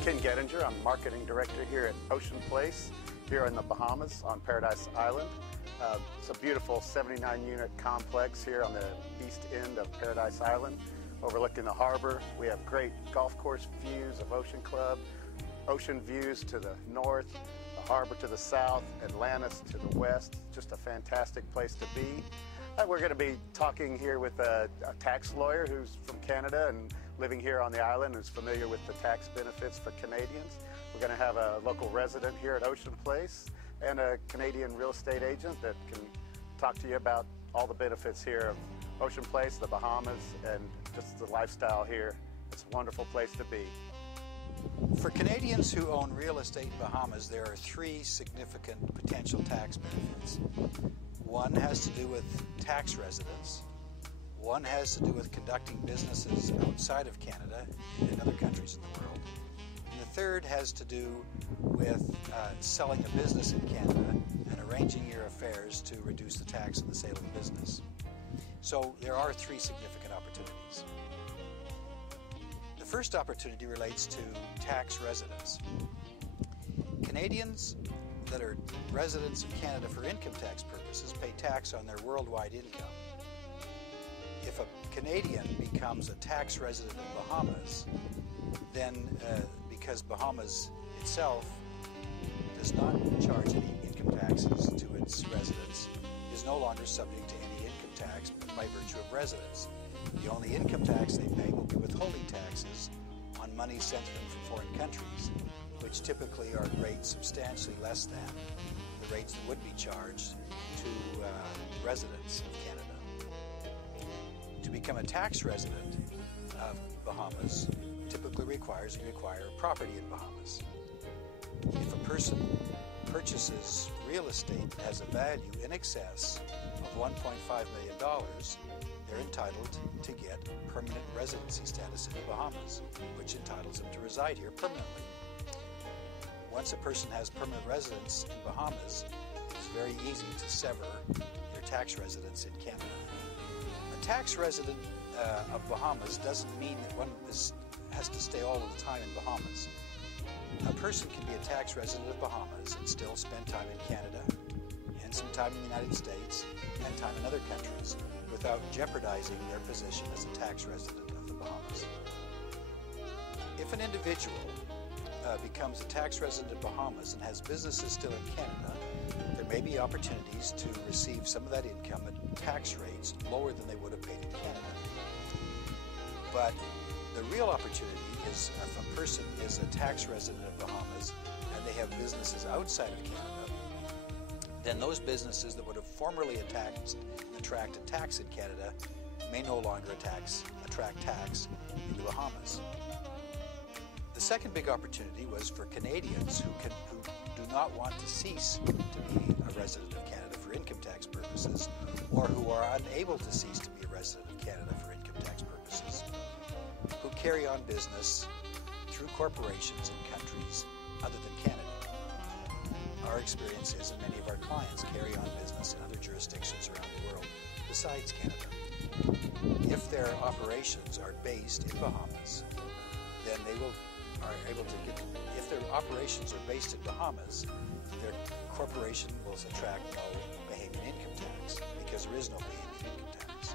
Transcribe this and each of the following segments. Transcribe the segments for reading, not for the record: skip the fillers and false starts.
I'm Marketing Director here at Ocean Place, here in the Bahamas on Paradise Island. It's a beautiful 79-unit complex here on the east end of Paradise Island, overlooking the harbor. We have great golf course views of Ocean Club, ocean views to the north, the harbor to the south, Atlantis to the west. Just a fantastic place to be. We're going to be talking here with a tax lawyer who's from Canada and living here on the island, who's familiar with the tax benefits for Canadians. We're going to have a local resident here at Ocean Place and a Canadian real estate agent that can talk to you about all the benefits here of Ocean Place, the Bahamas, and just the lifestyle here. It's a wonderful place to be. For Canadians who own real estate in Bahamas, there are three significant potential tax benefits. One has to do with tax residence. One has to do with conducting businesses outside of Canada in other countries in the world. And the third has to do with selling a business in Canada and arranging your affairs to reduce the tax on the sale of the business. So there are three significant opportunities. The first opportunity relates to tax residence. Canadians that are residents of Canada for income tax purposes pay tax on their worldwide income. If a Canadian becomes a tax resident of Bahamas, then because Bahamas itself does not charge any income taxes to its residents, is no longer subject to any income tax by virtue of residence. The only income tax they pay will be withholding taxes on money sent to them from foreign countries, which typically are at rates substantially less than the rates that would be charged to residents of Canada. To become a tax resident of Bahamas typically requires you acquire property in Bahamas. If a person purchases real estate that has a value in excess of $1.5 million, they're entitled to get permanent residency status in the Bahamas, which entitles them to reside here permanently. Once a person has permanent residence in Bahamas, it's very easy to sever their tax residence in Canada. A tax resident of Bahamas doesn't mean that one has to stay all of the time in Bahamas. A person can be a tax resident of Bahamas and still spend time in Canada and some time in the United States and time in other countries without jeopardizing their position as a tax resident of the Bahamas. If an individual becomes a tax resident of Bahamas and has businesses still in Canada, there may be opportunities to receive some of that income at tax rates lower than they would have paid in Canada. But the real opportunity is if a person is a tax resident of Bahamas and they have businesses outside of Canada, then those businesses that would have formerly attracted tax in Canada may no longer attract tax in the Bahamas. The second big opportunity was for Canadians who do not want to cease to be a resident of Canada for income tax purposes, or who are unable to cease to be a resident of Canada for income tax purposes, who carry on business through corporations in countries other than Canada. Our experience is that many of our clients carry on business in other jurisdictions around the world besides Canada. If their operations are based in Bahamas, then they are able to get, if their operations are based in Bahamas, their corporation will attract no Bahamian income tax because there is no Bahamian income tax.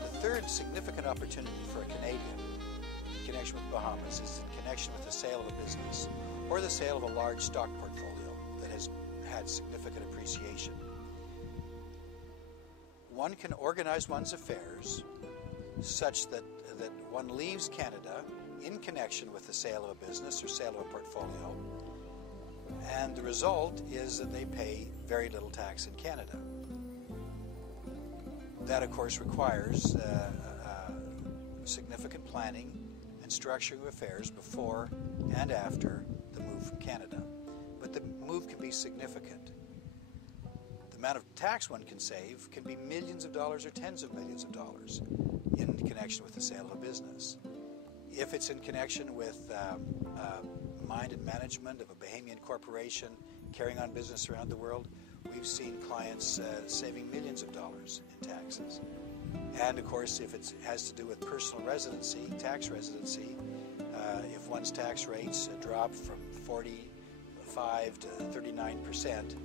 The third significant opportunity for a Canadian in connection with Bahamas is in connection with the sale of a business or the sale of a large stock portfolio that has had significant appreciation. One can organize one's affairs such that one leaves Canada in connection with the sale of a business or sale of a portfolio, and the result is that they pay very little tax in Canada. That, of course, requires significant planning and structuring of affairs before and after the move from Canada. But the move can be significant. The amount of tax one can save can be millions of dollars or tens of millions of dollars in connection with the sale of a business. If it's in connection with mind and management of a Bahamian corporation carrying on business around the world, we've seen clients saving millions of dollars in taxes. And of course, if it has to do with personal residency, tax residency, if one's tax rates drop from 45 to 39%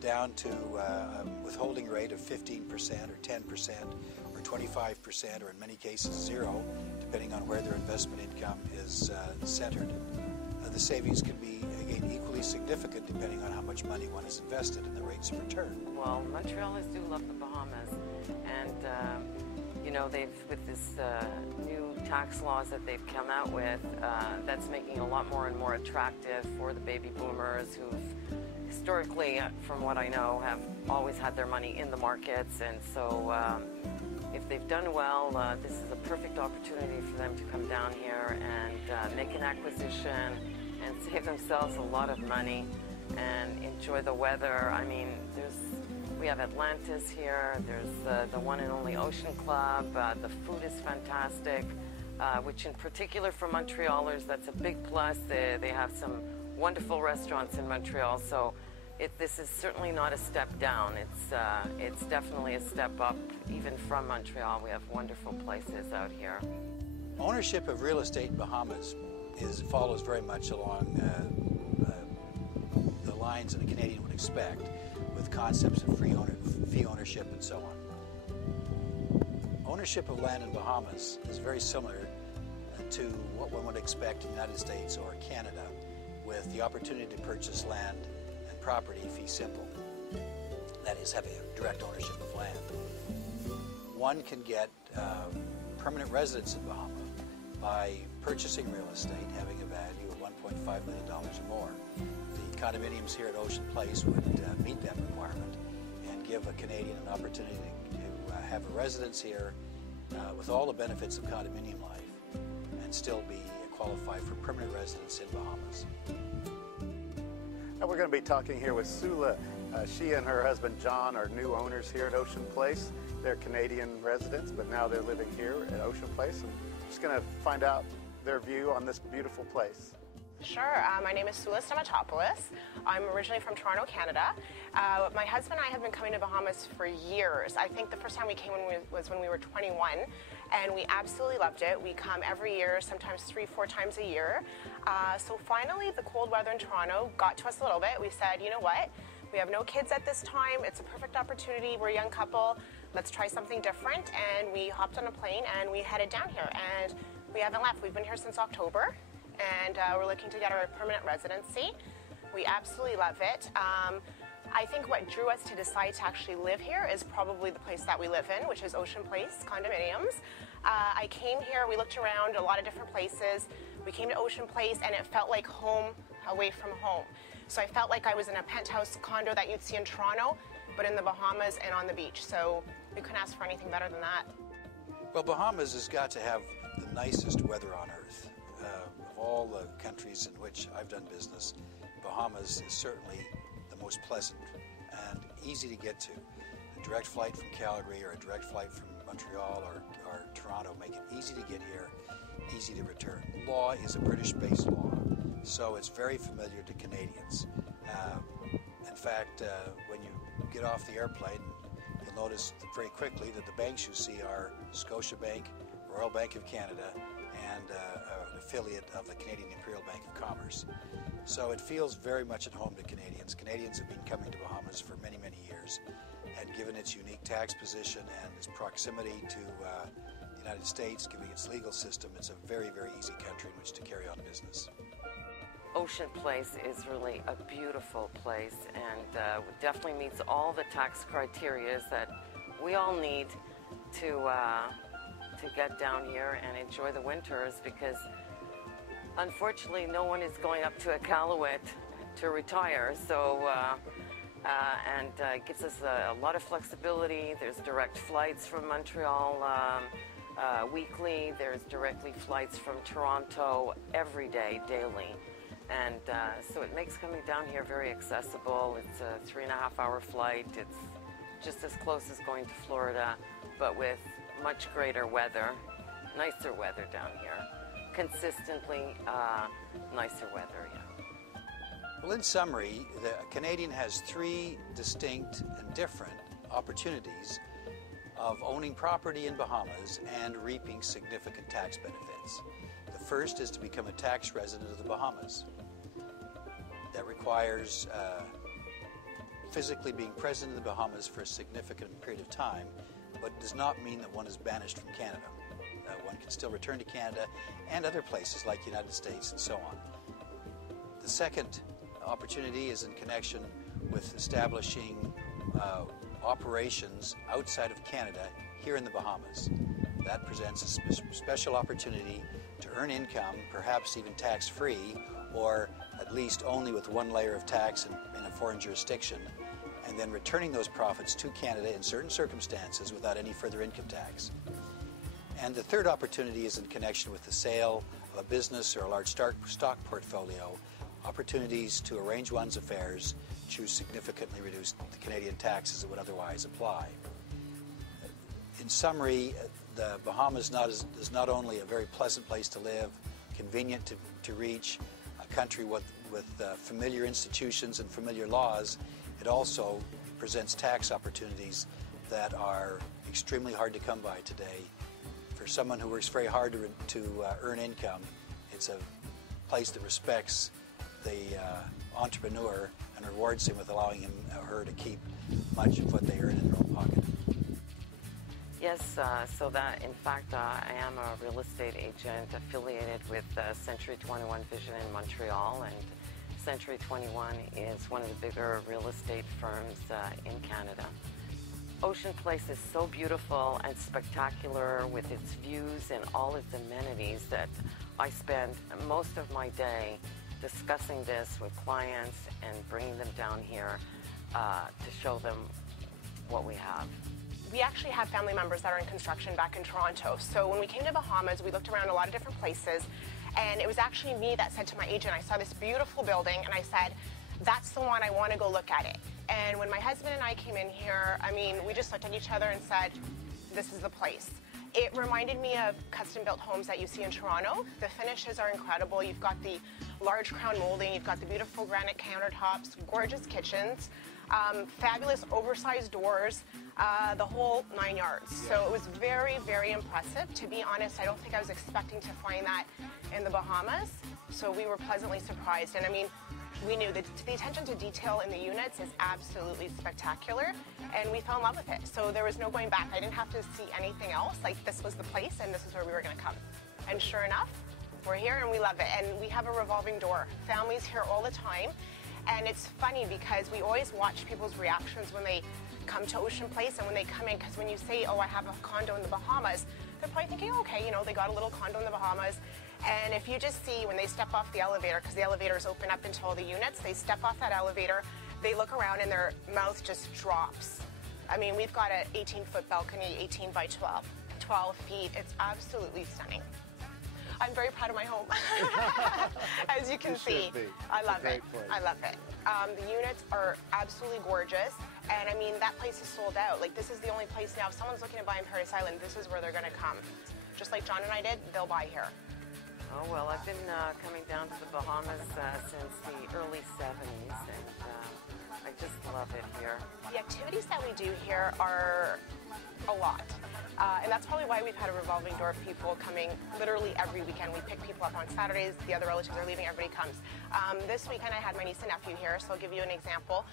down to a withholding rate of 15% or 10% or 25% or in many cases zero, depending on where their investment income is centered. The savings can be, again, equally significant depending on how much money one has invested and the rates of return. Well, Montrealers do love the Bahamas, and you know, with this new tax laws that they've come out with, that's making it a lot more and more attractive for the baby boomers who've historically, from what I know, have always had their money in the markets, and so if they've done well, this is a perfect opportunity for them to come down here and make an acquisition and save themselves a lot of money and enjoy the weather. I mean, we have Atlantis here, there's the one and only Ocean Club, the food is fantastic, which in particular for Montrealers, that's a big plus. They have some wonderful restaurants in Montreal, so this is certainly not a step down. It's definitely a step up, even from Montreal. We have wonderful places out here. Ownership of real estate in Bahamas follows very much along the lines that a Canadian would expect, with concepts of fee ownership and so on. Ownership of land in Bahamas is very similar to what one would expect in the United States or Canada, with the opportunity to purchase land and property fee simple. That is, having a direct ownership of land. One can get permanent residence in Bahamas by purchasing real estate having a value of $1.5 million or more. The condominiums here at Ocean Place would meet that requirement and give a Canadian an opportunity to have a residence here with all the benefits of condominium life and still be qualified for permanent residence in Bahamas. Now we're going to be talking here with Sula. She and her husband John are new owners here at Ocean Place. They're Canadian residents, but now they're living here at Ocean Place. And just going to find out their view on this beautiful place. Sure. My name is Sula Stamatopoulos. I'm originally from Toronto, Canada. My husband and I have been coming to Bahamas for years. I think the first time we came was when we were 21, and we absolutely loved it. We come every year, sometimes 3-4 times a year. So finally, the cold weather in Toronto got to us a little bit. We said, you know what? We have no kids at this time. It's a perfect opportunity. We're a young couple. Let's try something different. And we hopped on a plane and we headed down here. And we haven't left. We've been here since October. And we're looking to get our permanent residency. We absolutely love it. I think what drew us to decide to actually live here is probably the place that we live in, which is Ocean Place condominiums. I came here, we looked around a lot of different places. We came to Ocean Place and it felt like home away from home. So I felt like I was in a penthouse condo that you'd see in Toronto, but in the Bahamas and on the beach. So we couldn't ask for anything better than that. Well, Bahamas has got to have the nicest weather on earth. Of all the countries in which I've done business, Bahamas is certainly the most pleasant and easy to get to. A direct flight from Calgary or a direct flight from Montreal or Toronto make it easy to get here, easy to return. Law is a British-based law, so it's very familiar to Canadians. In fact, when you get off the airplane, you'll notice very quickly that the banks you see are Scotiabank, Royal Bank of Canada, and an affiliate of the Canadian Imperial Bank of Commerce. So it feels very much at home to Canadians. Canadians have been coming to Bahamas for many, many years, and given its unique tax position and its proximity to the United States, given its legal system, it's a very, very easy country in which to carry on business. Ocean Place is really a beautiful place, and definitely meets all the tax criteria that we all need to get down here and enjoy the winters, because unfortunately no one is going up to Iqaluit to retire, so it gives us a lot of flexibility. There's direct flights from Montreal weekly. There's directly flights from Toronto every day, daily. And so it makes coming down here very accessible. It's a 3.5-hour flight. It's just as close as going to Florida, but with much greater weather, nicer weather down here. Consistently nicer weather, yeah. Well, in summary, the Canadian has 3 distinct and different opportunities of owning property in Bahamas and reaping significant tax benefits. The first is to become a tax resident of the Bahamas. That requires physically being present in the Bahamas for a significant period of time, but does not mean that one is banished from Canada. One can still return to Canada and other places like the United States and so on. The second opportunity is in connection with establishing operations outside of Canada here in the Bahamas. That presents a special opportunity to earn income, perhaps even tax-free, or at least only with one layer of tax in a foreign jurisdiction, and then returning those profits to Canada in certain circumstances without any further income tax. And the third opportunity is in connection with the sale of a business or a large stock portfolio, opportunities to arrange one's affairs to significantly reduce the Canadian taxes that would otherwise apply. In summary, the Bahamas is not only a very pleasant place to live, convenient to reach, a country with familiar institutions and familiar laws, it also presents tax opportunities that are extremely hard to come by today. For someone who works very hard to earn income, it's a place that respects the entrepreneur and rewards him with allowing him or her to keep much of what they earn in their own pocket. Yes, so that in fact I am a real estate agent affiliated with Century 21 Vision in Montreal, and Century 21 is one of the bigger real estate firms in Canada. Ocean Place is so beautiful and spectacular with its views and all its amenities that I spend most of my day discussing this with clients and bringing them down here to show them what we have. We actually have family members that are in construction back in Toronto. So when we came to Bahamas, we looked around a lot of different places, and it was actually me that said to my agent, I saw this beautiful building, and I said, that's the one, I want to go look at it. And when my husband and I came in here, I mean, we just looked at each other and said, this is the place. It reminded me of custom-built homes that you see in Toronto. The finishes are incredible. You've got the large crown molding, you've got the beautiful granite countertops, gorgeous kitchens, fabulous oversized doors, the whole 9 yards. So it was very, very impressive. To be honest, I don't think I was expecting to find that in the Bahamas. So we were pleasantly surprised. And I mean, we knew that the attention to detail in the units is absolutely spectacular, and we fell in love with it. So there was no going back. I didn't have to see anything else. Like, this was the place, and this is where we were going to come. And sure enough, we're here, and we love it. And we have a revolving door. Families here all the time. And it's funny because we always watch people's reactions when they come to Ocean Place and when they come in, because when you say, oh, I have a condo in the Bahamas, they're probably thinking, oh, okay, you know, they got a little condo in the Bahamas. And if you just see when they step off the elevator, because the elevators open up into all the units, they step off that elevator, they look around and their mouth just drops. I mean, we've got an 18-foot balcony, 18 by 12 feet. It's absolutely stunning. I'm very proud of my home, as you can see. I love it. I love it. The units are absolutely gorgeous, and I mean, that place is sold out. Like, this is the only place now, if someone's looking to buy in Paradise Island, this is where they're going to come. Just like John and I did, they'll buy here. Oh, well, I've been coming down to the Bahamas since the early 70s, and I just love it here. The activities that we do here are a lot. And that's probably why we've had a revolving door of people coming literally every weekend. We pick people up on Saturdays, the other relatives are leaving, everybody comes. This weekend I had my niece and nephew here, so I'll give you an example.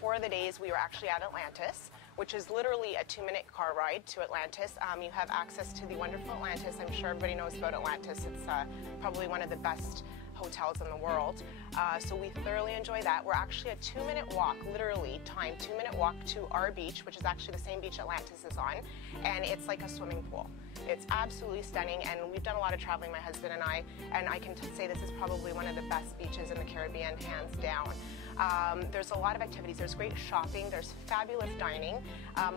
4 of the days we were actually at Atlantis, which is literally a 2-minute car ride to Atlantis. You have access to the wonderful Atlantis. I'm sure everybody knows about Atlantis. It's probably one of the best hotels in the world. So we thoroughly enjoy that. We're actually a 2-minute walk, literally timed 2-minute walk to our beach, which is actually the same beach Atlantis is on, and it's like a swimming pool. It's absolutely stunning, and we've done a lot of traveling, my husband and I can say this is probably one of the best beaches in the Caribbean, hands down. There's a lot of activities. There's great shopping. There's fabulous dining,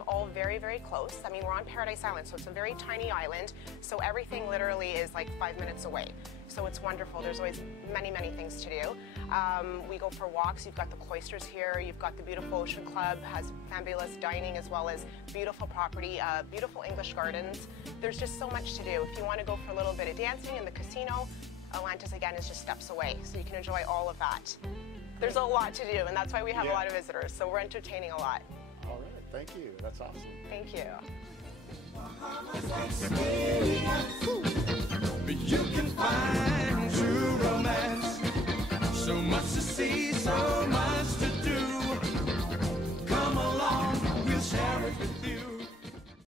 all very, very close. I mean, we're on Paradise Island, so it's a very tiny island, so everything literally is like 5 minutes away. So it's wonderful. There's always many, many things to do. We go for walks. You've got the cloisters here. You've got the beautiful Ocean Club, has fabulous dining as well as beautiful property, beautiful English gardens. There's just so much to do. If you want to go for a little bit of dancing in the casino, Atlantis again is just steps away, so you can enjoy all of that. There's a lot to do, and that's why we have a lot of visitors, so we're entertaining a lot. All right, thank you. That's awesome. Thank you.